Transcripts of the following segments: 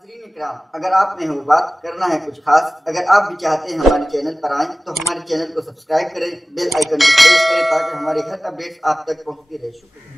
नाज़रीन इकराम, अगर आप में हो बात करना है कुछ खास, अगर आप भी चाहते हैं हमारे चैनल पर आएं तो हमारे चैनल को सब्सक्राइब करें, बेल आइकन को प्रेस करें ताकि हमारी हर अपडेट्स आप तक पहुंचती रहे। शुक्रिया।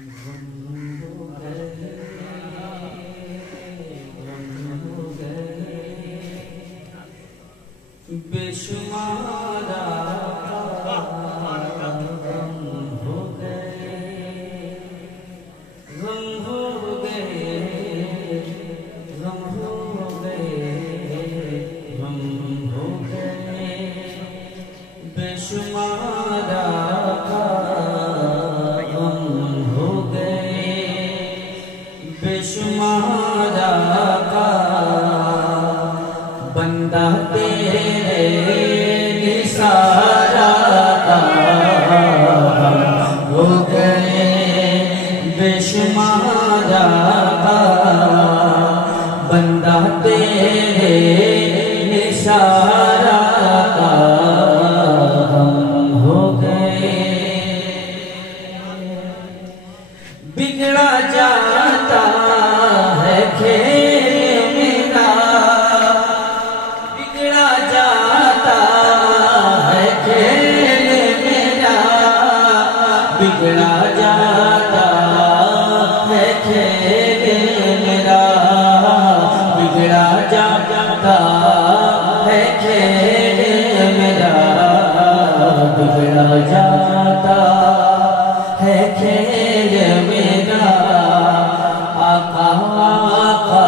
बंदा तेरे निसारा हो गए बेशुमारा, बंदा तेरे निसारा हो गए। बिगड़ा जाता है खेल मेरा, बिगड़ा जाता है खेल मेरा, बिगड़ा जाता है खेल मेरा, बिगड़ा जाता है खेल मेरा, बिगड़ा जाता है खेल मेरा। आका आका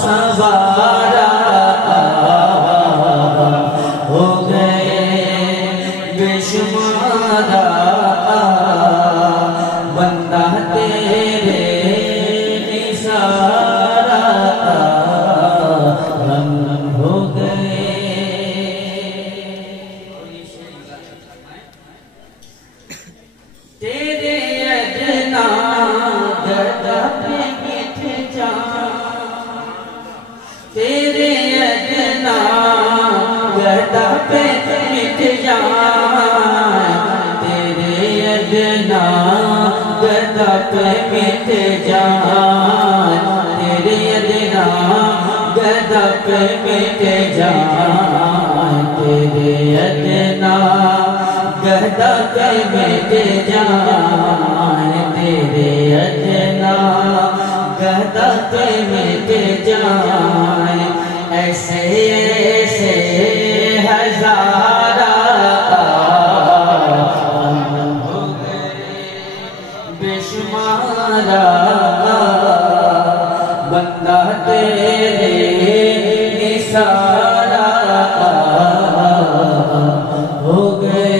सवारा हो गए बेशुमारा, बंदा तेरे निसारा हो गए। तेरे अदना गदा पे मिट जा, तेरे अदना गदा पे मिट जा, तेरे अदना गदा पे मिट जा, तेरे अदना गदा पे मिट जा, तेरे अदना गदा पे मिट जाए, तेरे अदना गदा पे मिट जाए। ऐसे ऐसे हजारा हो गए बेशुमारा, बंदा तेरे निसारा हो गए।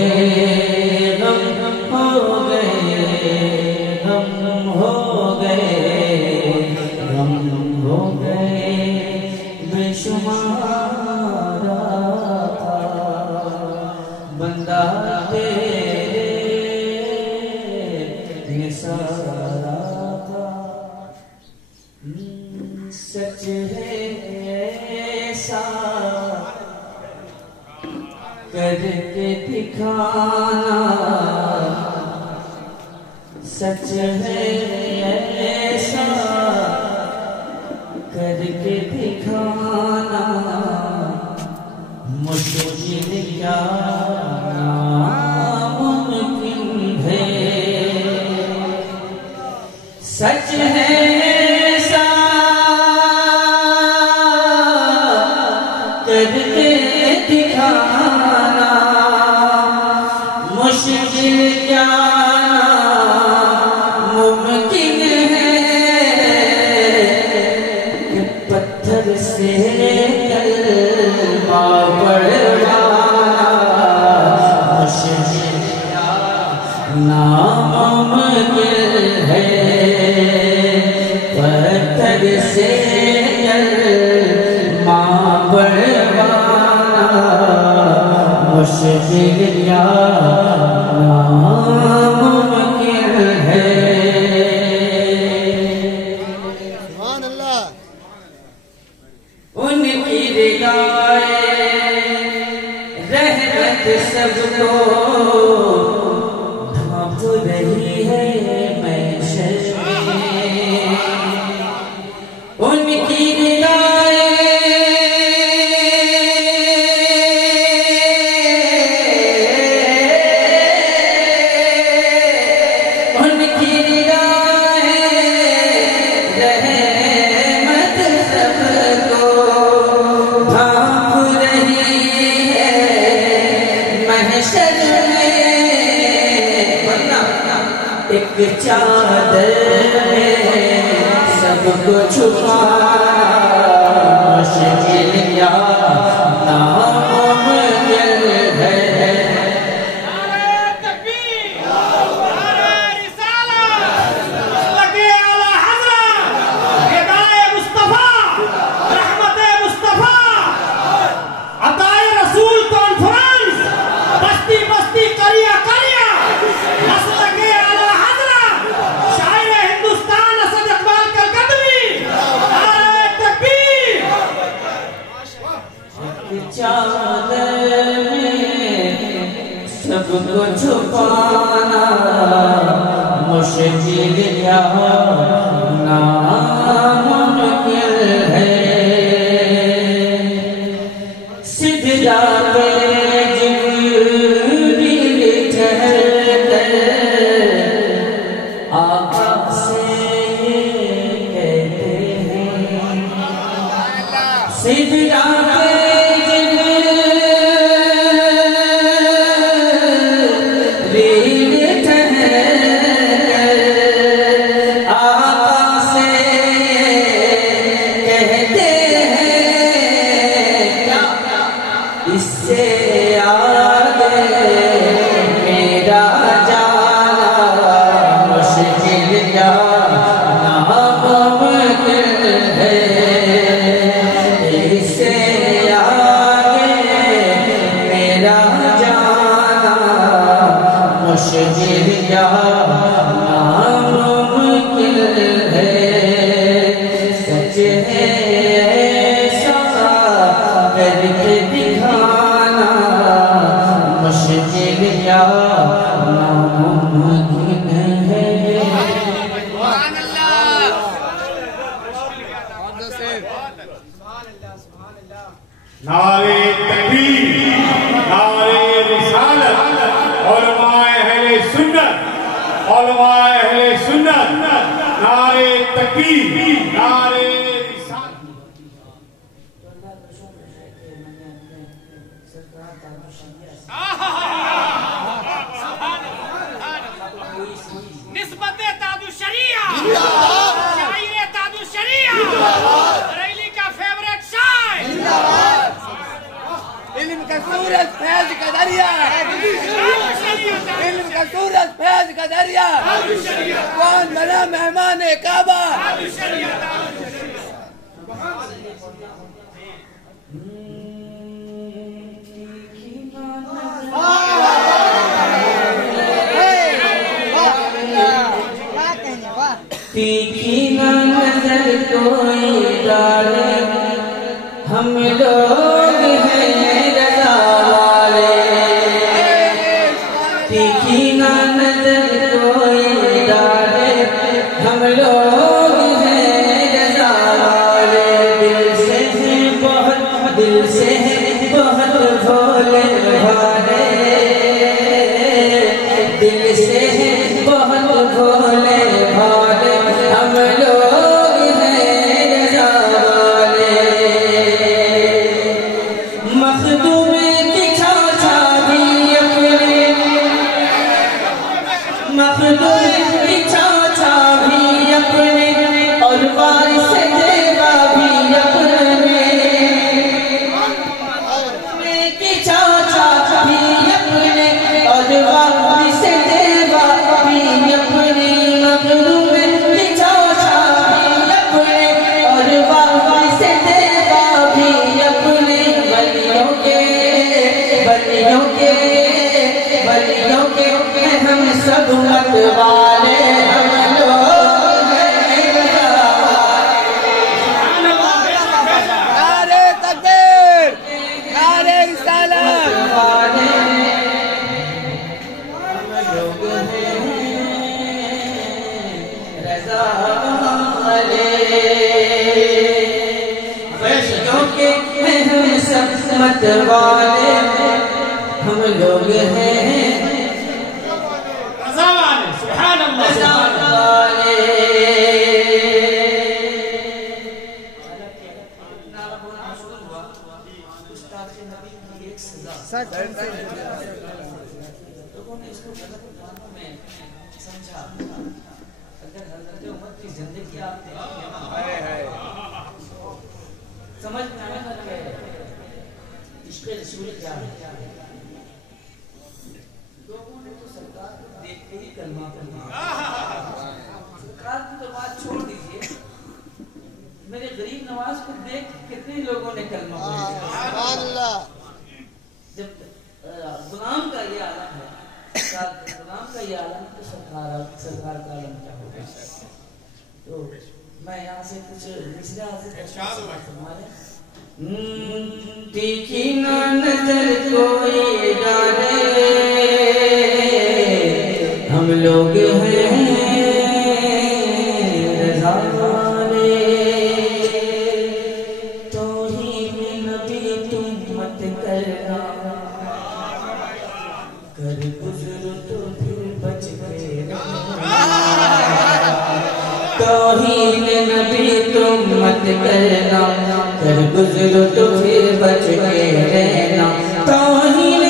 बेशुमारा बंदा तेरे निसारा, सच है ऐसा करके दिखाना, सच है ऐसा करके दिखाना, मुश्किल क्या नामुमकिन है, सच है ऐसा करके दिखाना, मुश्किल क्या मुमकिन है, पत्थर से कलमा पढ़वाना, मुश्किल क्या नामुमकिन है, पत्थर से कलमा पढ़वाना, मुश्किल क्या नामुमकिन है। उनकी रिदाए रहमत सबको ढांप रही है महशर में, उनकी रिदाए चादर में सबको छुपाना मुश्किल या नामुमकिन है। चादर में सबको छुपाना मुश्किल या नामुमकिन है। सिजदा पे जिब्रील ठहर कर आका से ये कहते हैं, सिजदा पे इससे आगे मेरा जाना मुश्किल या नामुमकिन है। इससे आगे मेरा जाना मुश्किल या नामुमकिन है। सच है करके दिखाना मुश्किल या नामुमकिन है। नारे तकबीर, नारे रिसालत, उलमाए अहले सुन्नत, उलमाए अहले सुन्नत, नारे तकबीर, नारे निस्बते तादु शरिया, शायरे तादु शरिया, बरेली का फेवरेट शायर, इल्म का सूरज फैज का दरिया, इल्म का सूरज फैज का दरिया, कौन बना मेहमान काबा। तीखी ना नजर कोई डाले, हम लोग हैं रज़ा वाले। तीखी ना नजर कोई डाले, हम लोग हैं रज़ा वाले। दिल से बहुत भोले भाले, दिल से बहुत भोले भाले, हम लोग हैं रज़ा वाले। मखदूमे की छाछा भी अपने, मखदूमे की छाछा भी अपने, और वारिस देवा भी अपने। की छाछा भी अपने, और वारिस देवा भी अपने। मखदूमे की छाछा भी अपने, और वारिस देवा भी अपने। बलियों के बलियों के बलियों के हम सब मत वाले, हम लोग हैं रज़ा वाले। नारे तकबीर, नारे रिसालत, वाले हम लोग हैं रज़ा वाले। बलियों के हम सब मत वाले, हम लोग हैं रज़ा वाले। सुभान अल्लाह, रज़ा सुभान वाले। लोगों ने इसको गलत मानों में समझा। अगर हज़रत उमर की जिंदगी आप देखेंगे समझ में आएगा कि इश्क़ रसूल क्या है। लोगों ने तो सरकार को देखते ही कलमा कर दिया। सरकार की तो बात छोड़ दीजिए, मेरे गरीब नवाज को देख कितने लोगों ने कलमा पढ़ लिया। जब गुलाम का ये आलम है, गुलाम का ये आलम, तो सरकार का आलम क्या होगा। तो मैं यहाँ से कुछ मिसरा तीखी ना नजर कोई डाले, हम लोग हैं रज़ा वाले, तौहीद नबी तुम मत करना, कर गुज़रो तो फिर बच के तौहीद नबी तुम मत करना, कर गुज़रो तो फिर बच के रहना। तौहीद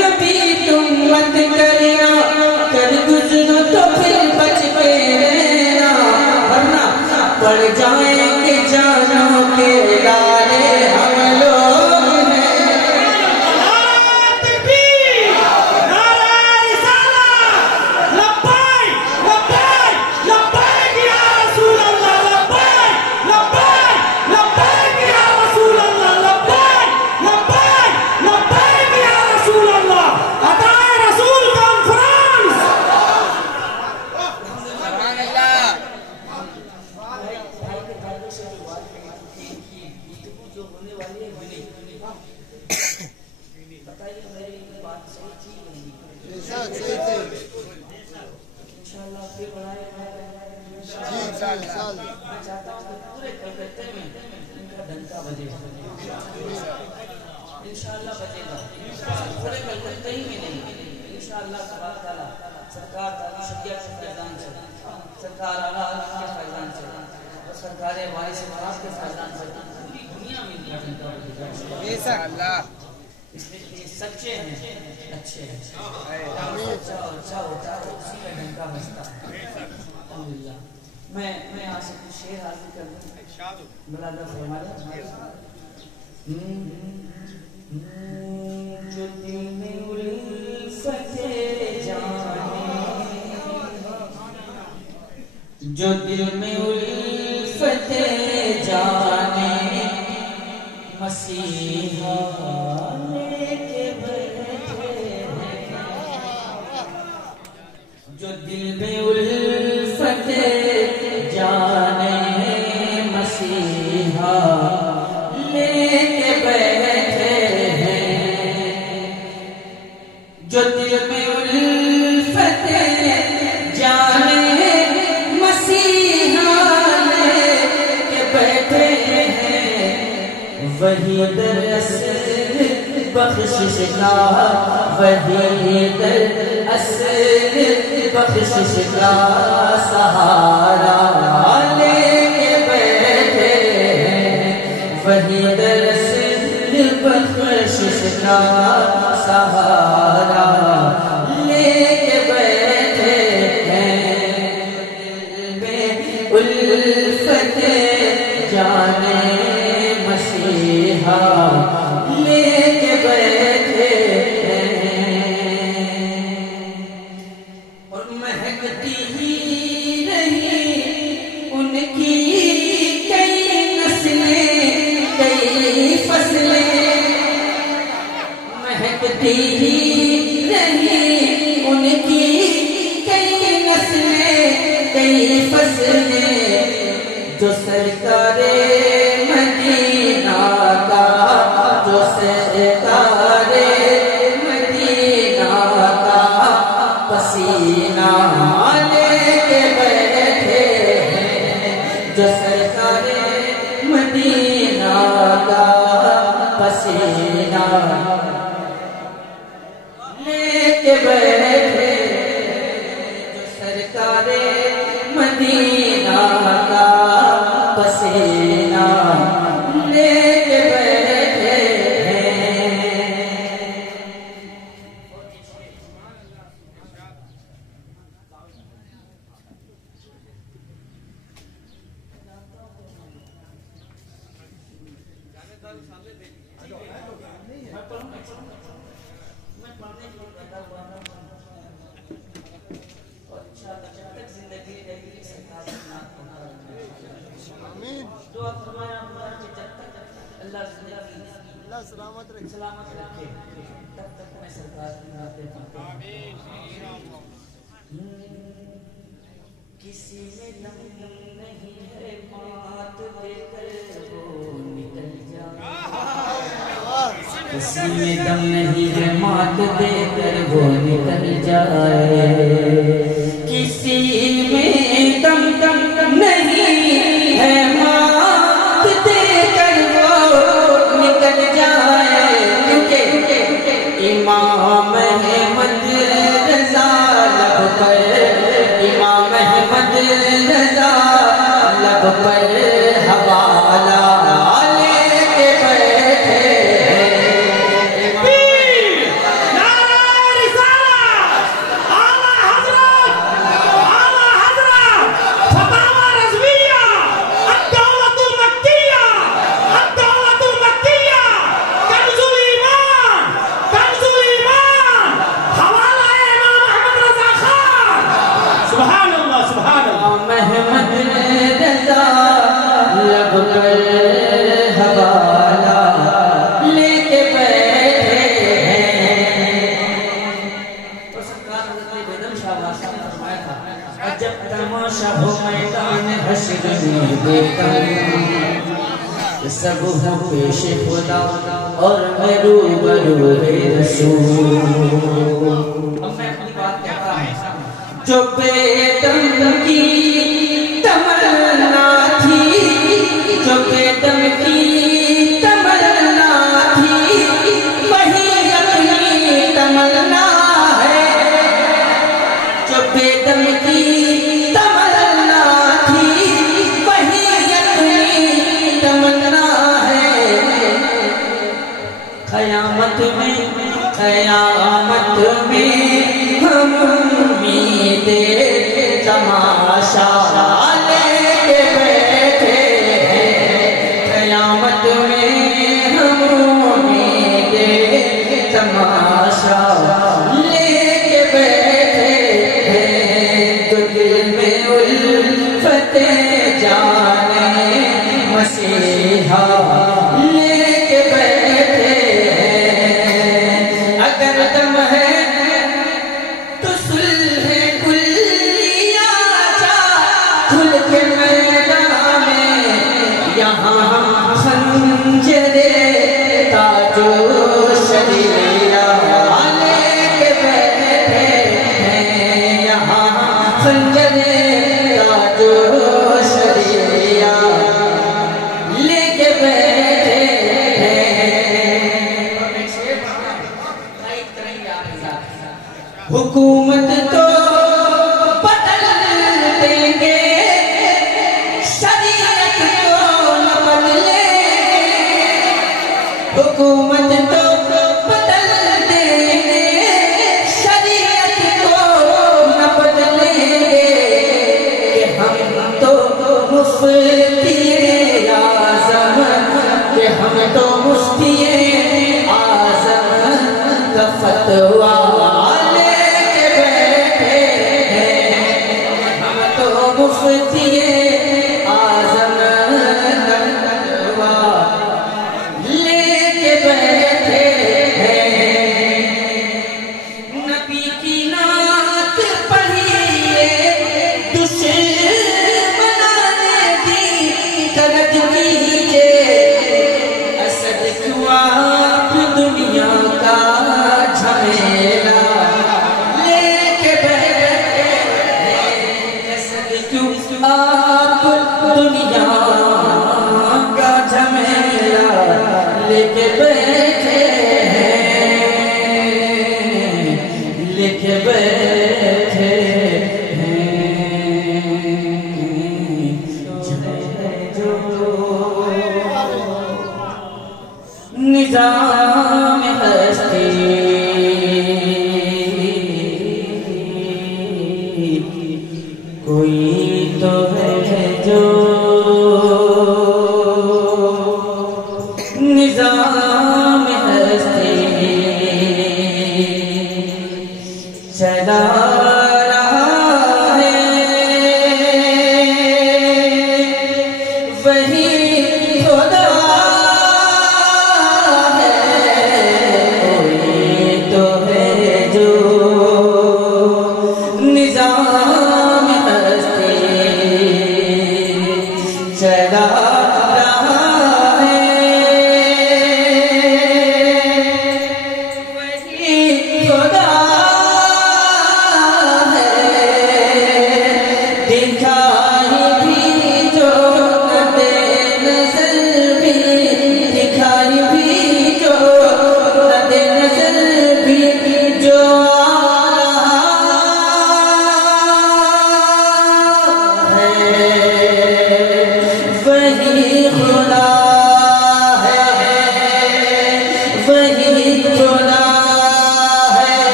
नबी तुम मत करना, कर गुज़रो तो फिर बच के रहना, वरना पड़ जाएंगे जानों के लाले हम लोग। इंशाअल्लाह बचेगा, पूरे कलकत्ते ही में नहीं, इंशाअल्लाह सरकार ताज़ी शरियत के फैज़ान से, सरकार आला के फैज़ान से, और सरकार वारिस वरास के फैज़ान से पूरी दुनिया में इनका डंका बजेगा इंशाअल्लाह। इसलिए सच्चे हैं, अच्छे हैं, अच्छा होता है उसी का डंका बजता है। अल्हम्दुलिल्लाह। मैं यहाँ से कुछ शेर हाजिर कर दूँ, मुलाज़ा फरमाइए। जो दिल में उल्फते जाने, जो दिल में उल्फते जाने, मसीहा लेके बैठे हैं। जो दिल में उल्फते जाने, मसीहा लेके बैठे हैं। जो दिल में उल्फते जाने, मसीहा लेके बैठे हैं। वही दरअसल बख्शिश का, वही दरअसल बख्शिश का सहारा लेके बैठे हैं। वही दरअसल बख्शिश का सहारा लेके बैठे हैं। उल्फते जाने, मसीहा लेके बैठे हैं। और महकती ही रही उनकी कई नस्लें, कई फसलें, महकती ही रही उनकी कई नस्लें, कई फसलें। जो सरकारे मदीना का, जो सरकारे मदीना का पसीना लेके बैठे हैं। जो सरकारे मदीना का पसीना सलामत रखे तब तक मैं सरकार की बातें किसी में दम नहीं है मात देकर वो निकल जाए, किसी में दम नहीं है मात देकर वो निकल जाए, किसी में दम नहीं है मात देकर वो निकल जाए, क्योंकि इमाम अहमद रज़ा लब पर, इमाम अहमद रज़ा लब पर हवाला लेके बैठे सब हूँ पेश खुदा और मैं रूबरू रसूल। अब मैं अपनी बात कहता हूँ, जो बेदम की तमन्ना थी, जो बेदम की तमन्ना थी, वही अपनी तमन्ना है, जो बेदम की तमन्ना थी, वही अपनी तमन्ना है। क़यामत में हम उम्मीदे तमाशा लेके बैठे हैं, क़यामत में हम उम्मीदे तमाशा लेके बैठे हैं, तो दिल में उल्फते जाने मसीहा लेके बैठे हैं। अगर दम है तो सुलह कुल्लिया जा खुल के मैदान में, यहाँ हम खंजरे ताजो शरीया लेके बैठे हैं, यहाँ खंजरे ताजो शरीया लेके बैठे हैं। हुकूमत तो बदल देंगे, शरीयत को न बदले, हुकूमत तो बदल देंगे, शरीयत को न बदलेंगे, कि हम तो मुफ्ती आज़म, कि हम तो मुफ्ती आज़म का फतवा मुफ्ती आज़म लेके बैठे हैं। नबी की नात पढ़िए, दुश्मनाने दी करज कीजिए, असद क्यों आप दुनिया का झमेला लेके बैठे हैं, असद क्यों आप दुनिया का झमेला लेके बैठे हैं, लेके बैठे हैं। जो निज़ाम हस्ती कोई तो है जो निजाम